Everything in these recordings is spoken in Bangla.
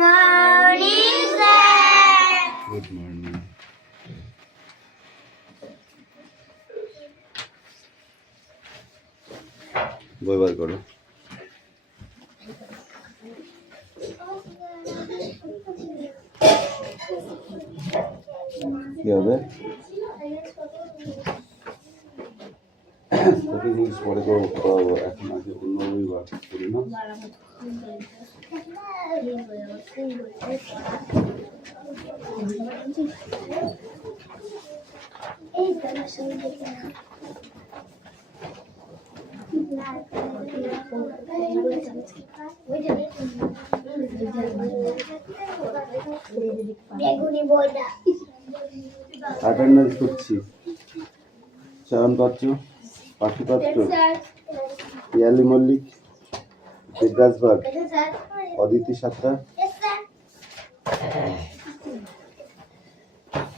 morning, sir. Good morning. বই বার করো। কি হবে? পরে করবো, এখন আগে অন্য বই বার করি না। অ্যাটেন্ডেন্স করছি। চয়নপত্র, পাখিপত্র, পিয়ালি মল্লিক, দেবরাজ বাগ, অদিতি সাঁতরা,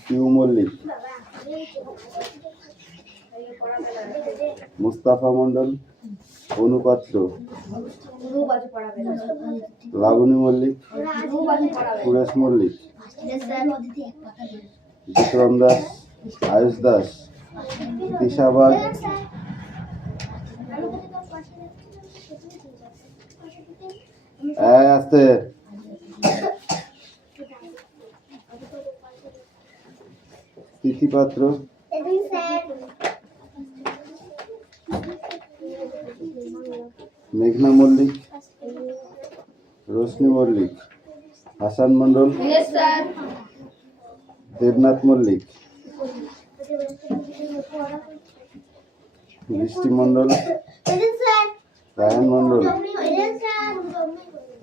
পিউ মল্লিক, মুস্তাফা মন্ডল, অনুপাত্র, লাবণী মল্লিক, সুরেশ মল্লিক, বিক্রম দাস, আয়ুষ দাস, তিশা বাগ, আস্তে, তিথিপাত্র, মেঘনা মল্লিক, রোশনি মল্লিক, হাসান মন্ডল, দেবনাথ মল্লিক, বৃষ্টি মন্ডল, রায়ন মন্ডল,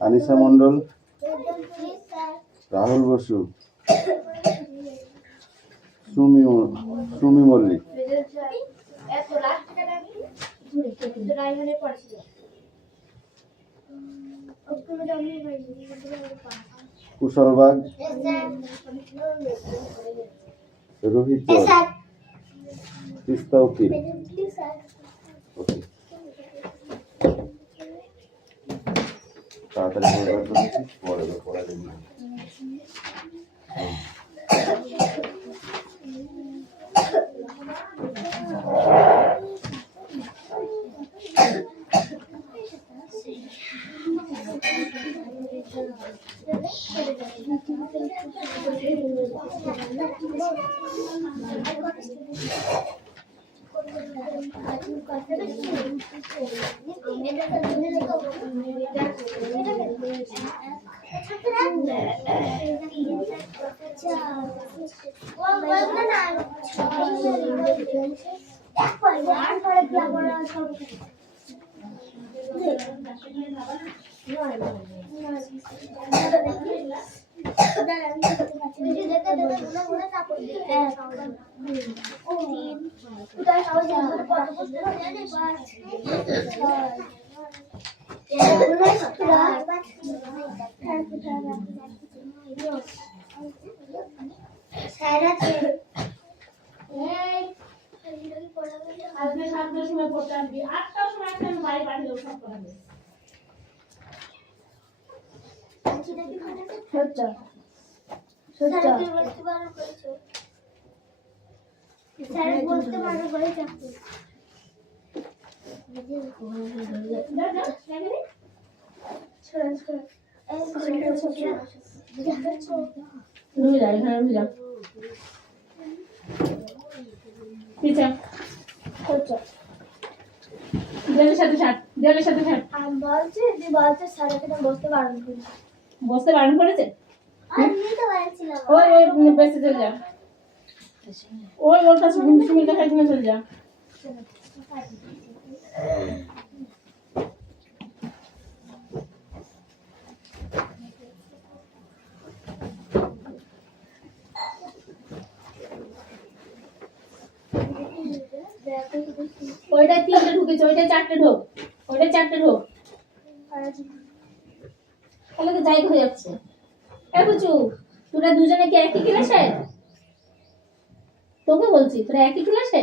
আনিসা মন্ডল, রাহুল বসু, সুমি মল্লিক, কুশল বাগ, রোহিত তিস্তা উকিল। তাড়াতাড়ি পরে পড়া যাবে না। বসতে বারণ করেছে? ওই ওর কাছে সুমির কাছে তুমি চলে যা। ওইটা 3টে ঢুকেছে, ওইটা 4টে ঢোক, ওইটা 4টে ঢোক। তাহলে তো যাই হয়ে যাচ্ছে। এ বুচু, তোরা দুজনে কি একই ক্লাসে? তোকে বলছি তোরা একই ক্লাসে?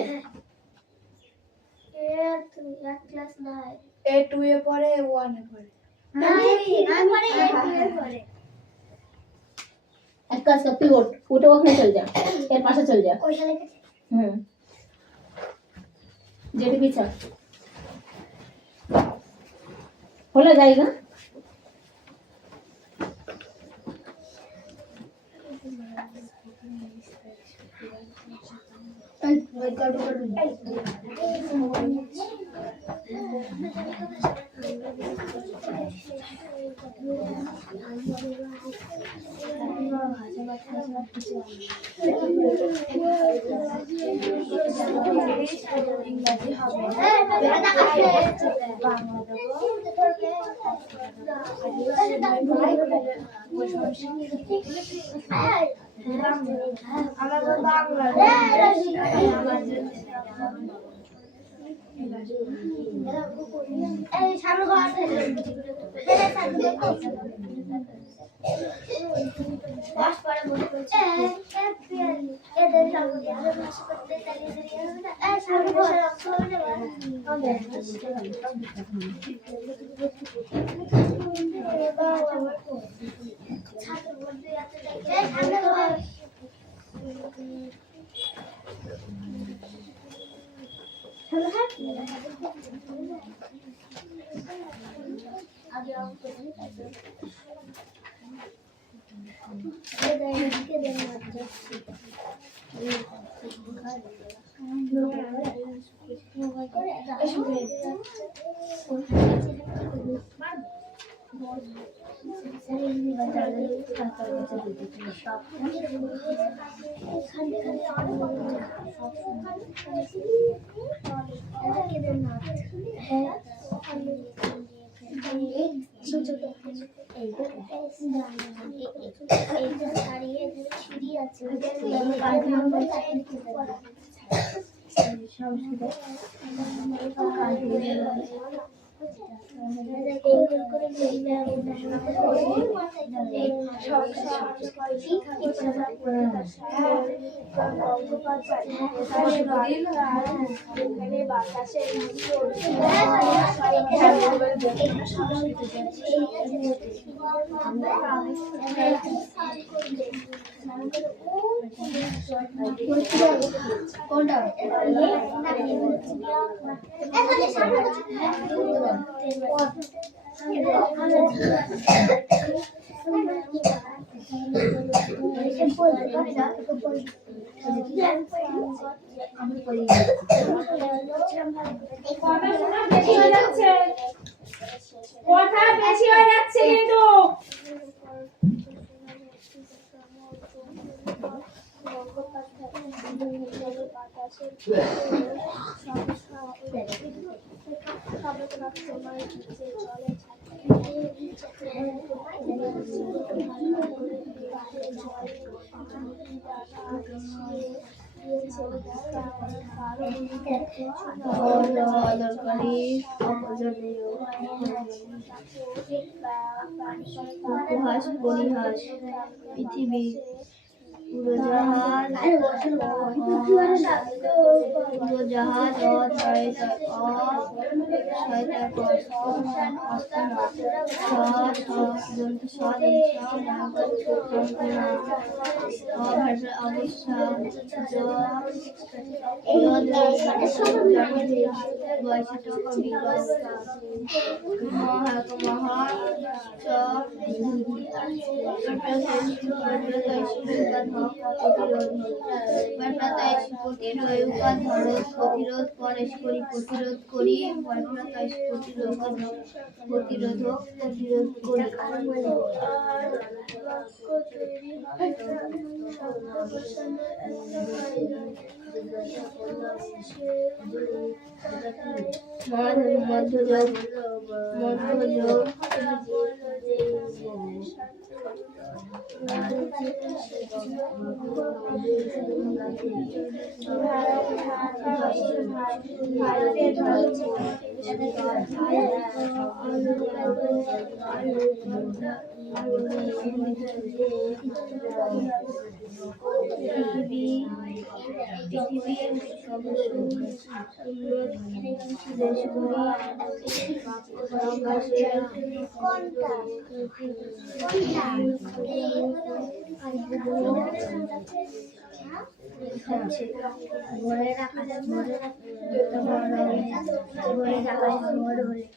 এক ক্লাস নয়, A2 এ পড়ে, A1 এ পড়ে। আমি পড়ে A2 এ পড়ে। এক কাজ কর, তুই ওঠ, উঠে ওখানে চল যা, এর পাশে চল যা। ওইটা লিখেছি। যেটা পিছা হলো জায়গা। ইংরেজি হবে। কথা বেশি হয়ে যাচ্ছে কিন্তু উপহাস পরিহাস পৃথিবী উড়োজাহাজ উড়োজাহাজ প্রতিরোধ করি প্রতিরোধক প্রতিরোধ করি মধ্যযোগ পৃথিবীর দেশগুলি আকাশের ভোরের আকাশ ভোরের আকাশ ভোর হলে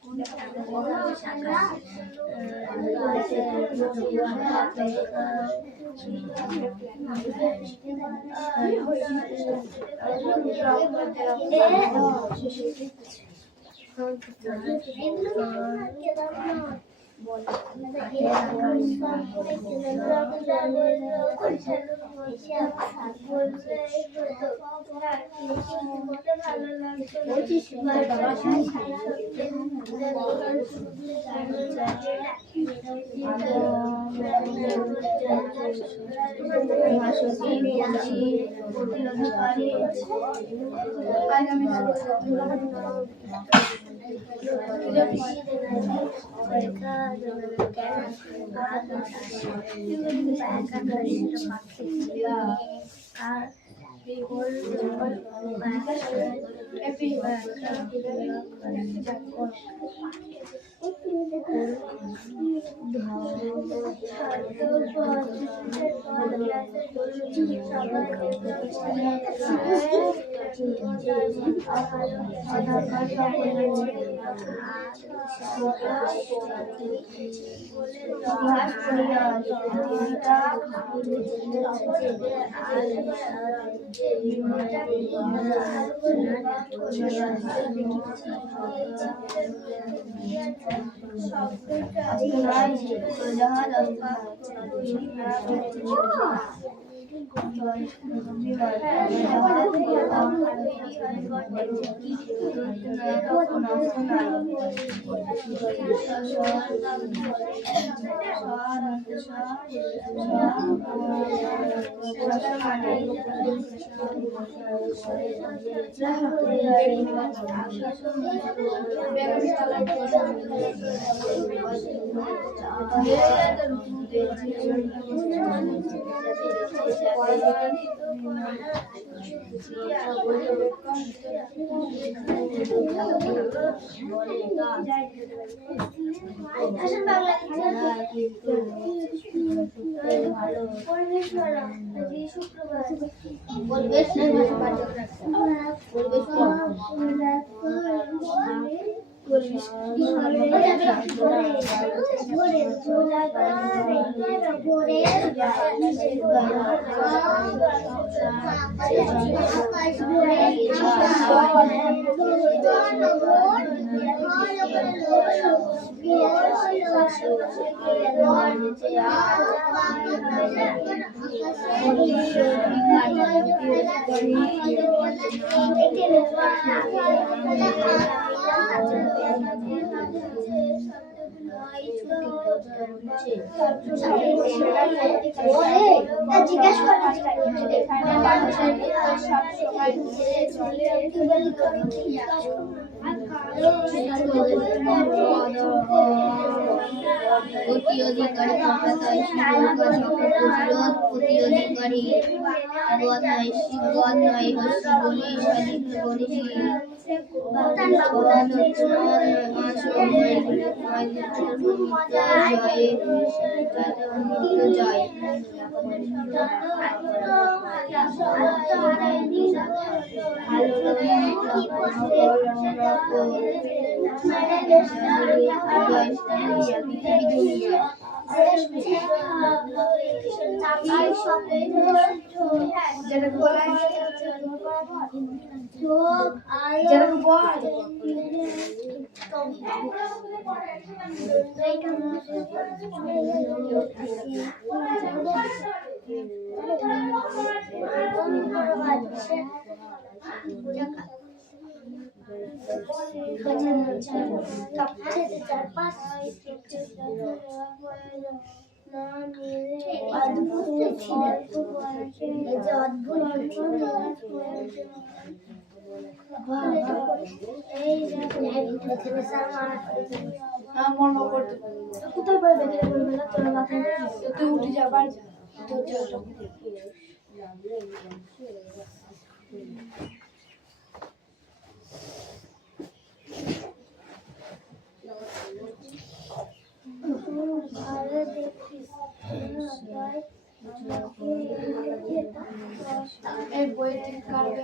অধিকারী অধিকারী গদ নয় বলি সাধিত গণেশী জয় অদ্ভুত কোথায় পারবে তোরা মাথায় তুই উঠে যা বাড়ি যা তোর যা এই বই থেকে কাটবে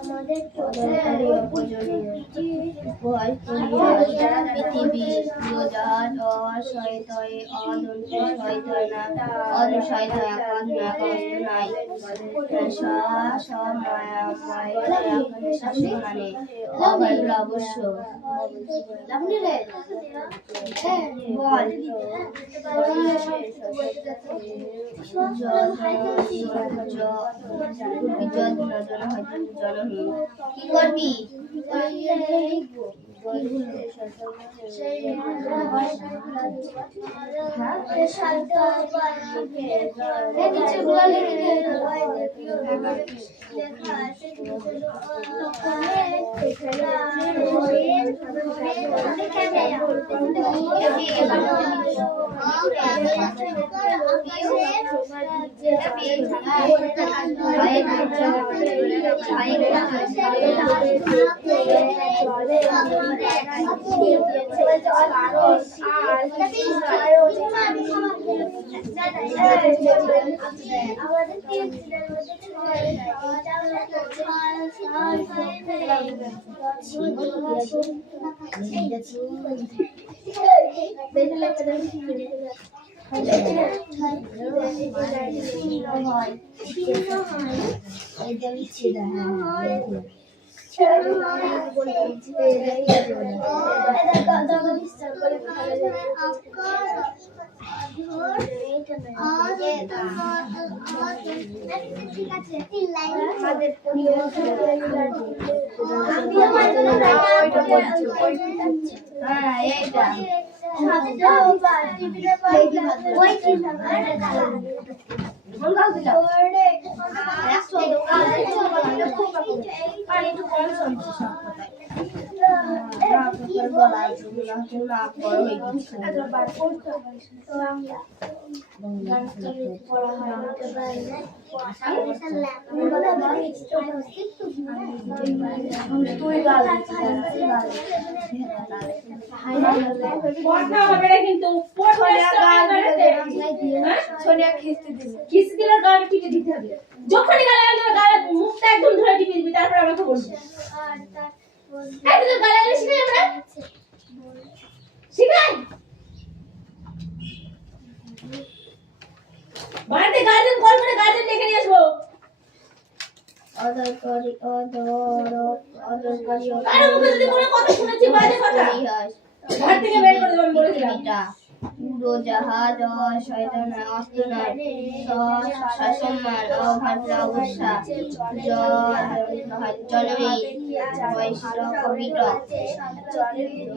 আমাদের পৃথিবী উড়োজাহাজ অসহায় অদন্তে সহায় না অদৃশয় নাই মানে অভাবরা অবশ্য বল কি করবি যখনই গালে মুখটা একদম ধরে টিপে দিবি, তারপর আমাকে বলবি। একদম গালাগালি শিখাই আমরা, শিখাই বাড়িতে গার্জেন কল করে গার্জেন ডেকে নিয়ে আসবো। আরে মুখে যদি কোনো কথা শুনেছি বাজে কথা ঘর থেকে বের করে দেবো, আমি বলে দিলাম। উড়োজাহাজ অশয়তান অস্ত্রনায় সসম্মান অভাবরা উৎসা জনমী বৈষ্ণবিটক জনহীন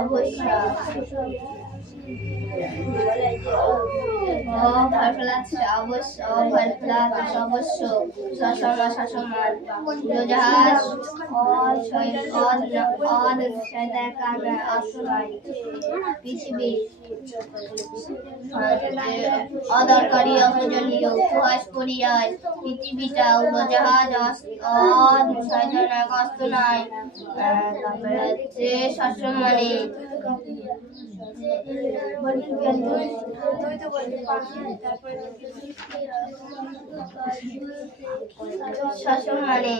অবশ্য অবশ্য সসম্মান উড়োজাহাজ পৃথিবী অদরকারি অপ্রয়োজনীয় উপহাস করিয়ায় পৃথিবীটা উড়োজাহাজ অস্ত নয়। তারপরে হচ্ছে সসম্মানে সসম্মানে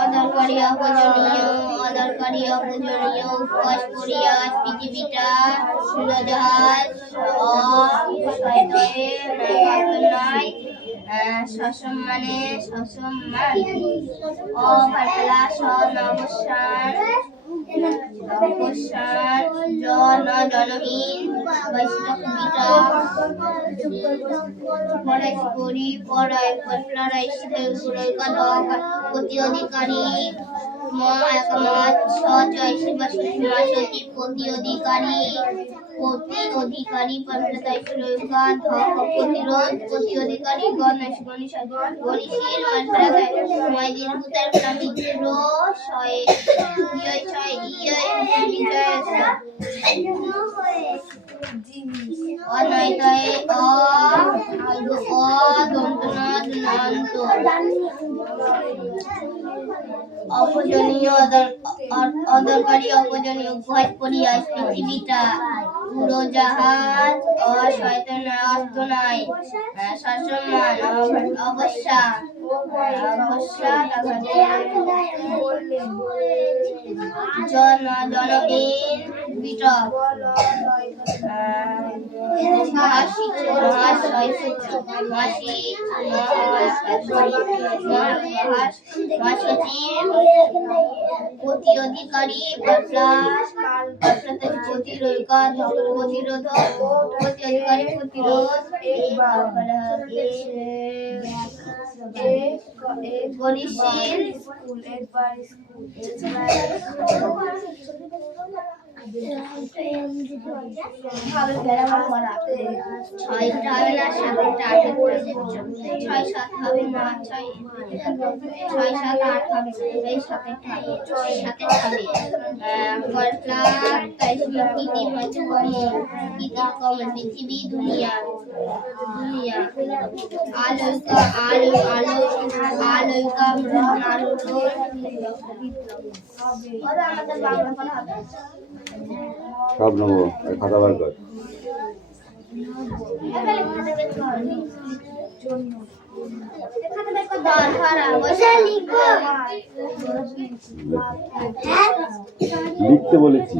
অদরকারি অপূজনীয় উপহাস করিয়া পৃথিবীটা উড়োজাহাজ নয় সসম্মান অফাটলা অবসান জনহীন প্রতি অধিকারী প্রতি অধিকারী প্রতি অধিকারী গণশীল সমাজের ভূতের মিত্র অনয়তয়ে অপূজনীয় অদরকারী অপূজনীয় উপহাস করিয়া পৃথিবীটা উড়োজাহাজ অশয়তান অস্ত নাই সসম্মান অবশ্যা জনহীন বিটক প্রতি অধিকারী প্রতিরোধক প্রতি অধিকারী প্রতিরোধ গণশীল ছয়টা হবে না সাতটা ছয় সাত হবে না ছয় সাত আট হবে এই সাতেরটা হবে পৃথিবী দুনিয়া আলোকা আমাদের বাংলা পড়া হবে সব নেবো খাতা বার কর লিখতে বলেছি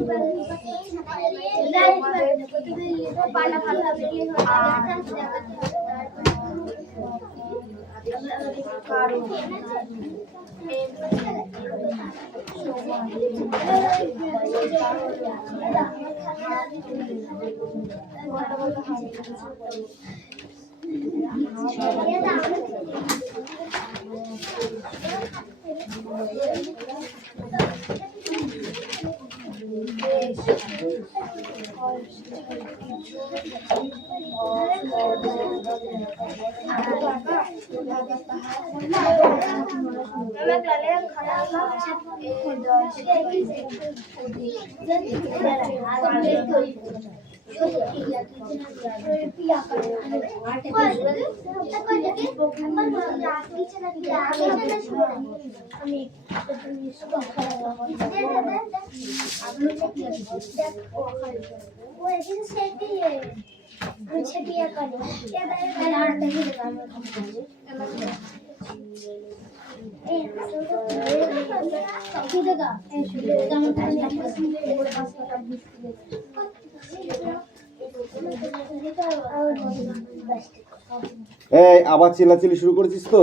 এই আবার চিল্লাচিল্লি শুরু করেছিস তো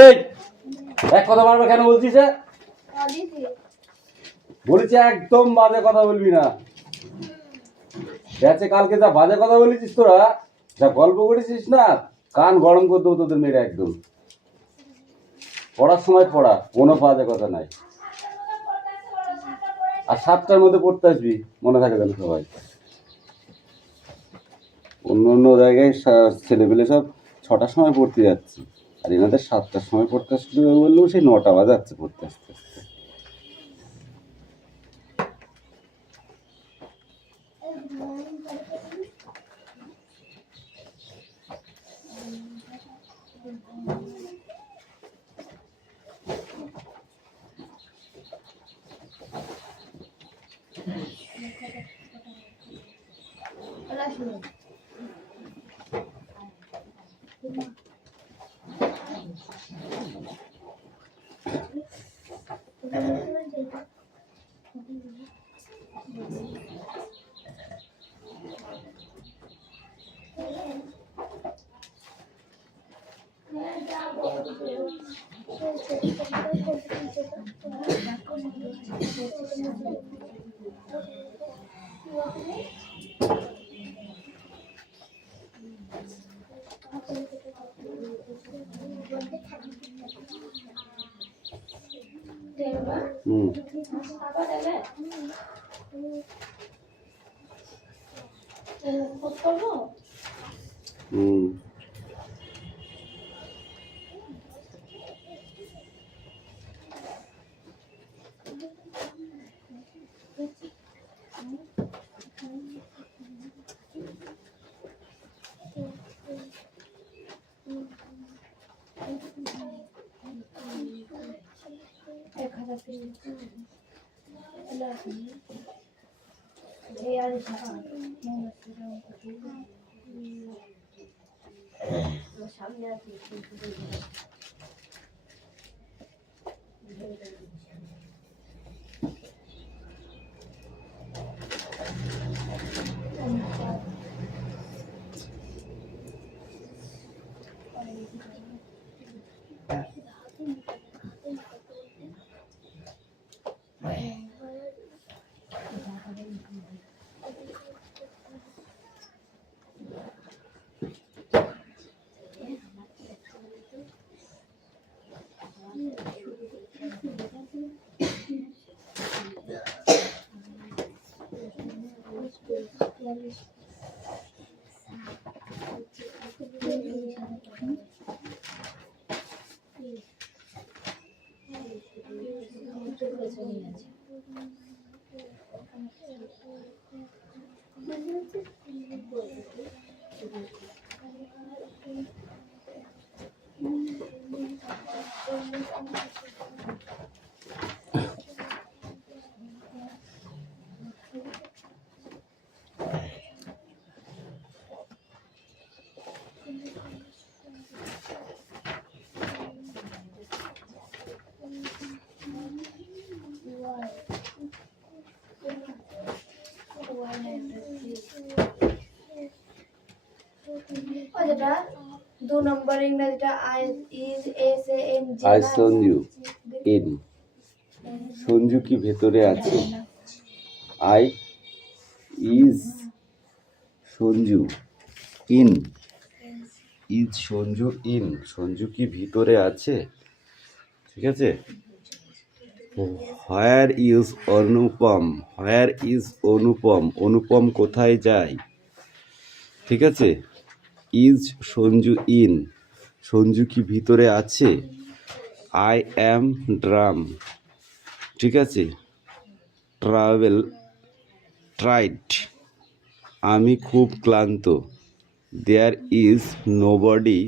এই এক কথা বারবার কেন বলছিস? বলেছি একদম বাজে কথা বলবি না। গেছে কালকে যা বাজে কথা বলেছিস, তোরা যা গল্প করেছিস না, কান গরম করে দেবো তোদের মেয়েরা একদম। পড়ার সময় পড়া, কোনো বাজে কথা নাই। আর 7টার মধ্যে পড়তে আসবি, মনে থাকে তাহলে সবাই। অন্য অন্য জায়গায় ছেলেপেলে সব 6টার সময় পড়তে যাচ্ছে, আর এনাদের 7টার সময় পড়তে আসতে বললেও সেই 9টা বাজাচ্ছে পড়তে আসতে আসতে। হুম হুম যেটা 2 নম্বর ইংরেজিটা আই সঞ্জু ইন। সঞ্জু কি ভেতরে আছে? I is Sanju in. Is Sanju in. Sanju কি ভিতরে আছে? ঠিক আছে। Where is Anupam? Where is অনুপম? অনুপম কোথায় যায়? ঠিক আছে। Is Sanju in. সঞ্জু কি ভিতরে আছে? I am drum. ঠিক আছে। Travel tired. আমি খুব ক্লান্ত। There is nobody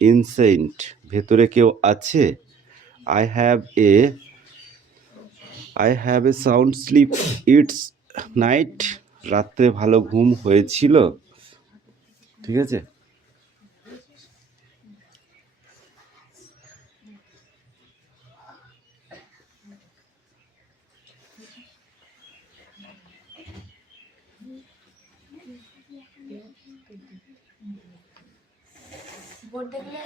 inside. ভেতরে কেউ আছে? I have a sound sleep it's night. রাত্রে ভালো ঘুম হয়েছিল। ঠিক আছে। বোর্ড দেখলে